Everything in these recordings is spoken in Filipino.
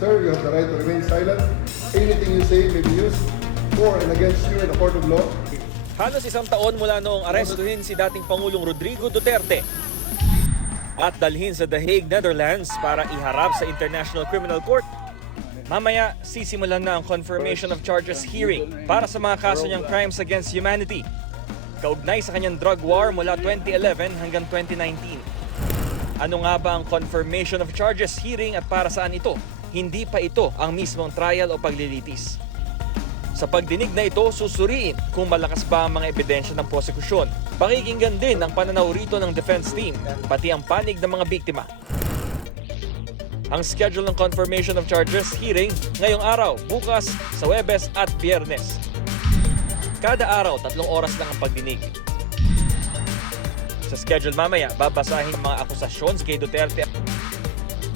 Sir, you have the right to remain silent. Anything you say may be used for and against you in a court of law. Halos isang taon mula noong arestuhin si dating Pangulong Rodrigo Duterte at dalhin sa The Hague, Netherlands para iharap sa International Criminal Court. Mamaya, sisimulan na ang confirmation of charges hearing para sa mga kaso niyang crimes against humanity. Kaugnay sa kanyang drug war mula 2011 hanggang 2019. Ano nga ba ang confirmation of charges hearing at para saan ito? Hindi pa ito ang mismong trial o paglilitis. Sa pagdinig na ito, susuriin kung malakas ba ang mga ebidensya ng prosekusyon. Pakikinggan din ang pananaw rito ng defense team, pati ang panig ng mga biktima. Ang schedule ng confirmation of charges hearing ngayong araw, bukas, sa Huwebes at Biyernes. Kada araw, 3 oras lang ang pagdinig. Sa schedule mamaya, babasahin ang mga akusasyon kay Duterte.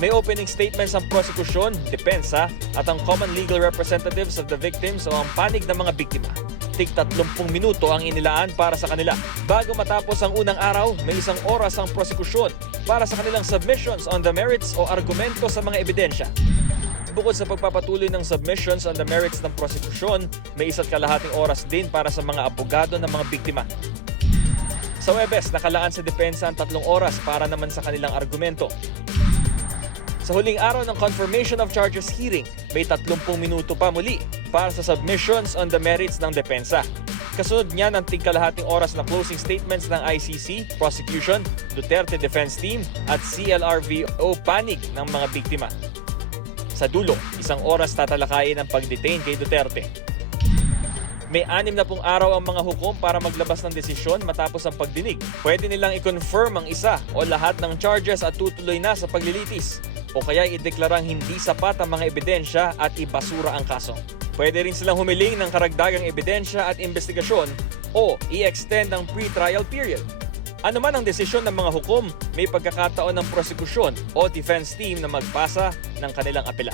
May opening statements ang prosekusyon, depensa, at ang common legal representatives of the victims o ang panig ng mga biktima. Tig 30 minuto ang inilaan para sa kanila. Bago matapos ang unang araw, may 1 oras ang prosekusyon para sa kanilang submissions on the merits o argumento sa mga ebidensya. Bukod sa pagpapatuloy ng submissions on the merits ng prosekusyon, may 1.5 oras din para sa mga abogado ng mga biktima. Sa Huwebes, nakalaan sa depensa ang 3 oras para naman sa kanilang argumento. Sa huling araw ng confirmation of charges hearing, may 30 minuto pa muli para sa submissions on the merits ng depensa. Kasunod niyan ang tig-kalahating oras na closing statements ng ICC, prosecution, Duterte defense team at CLRVO panig ng mga biktima. Sa dulo, 1 oras tatalakayin ang pag-detain kay Duterte. May 60 araw ang mga hukom para maglabas ng desisyon matapos ang pagdinig. Pwede nilang i-confirm ang isa o lahat ng charges at tutuloy na sa paglilitis. O kaya ideklarang hindi sapat ang mga ebidensya at ibasura ang kaso. Pwede rin silang humiling ng karagdagang ebidensya at investigasyon o i-extend ang pre-trial period. Ano man ang desisyon ng mga hukom, may pagkakataon ng prosekusyon o defense team na magpasa ng kanilang apela.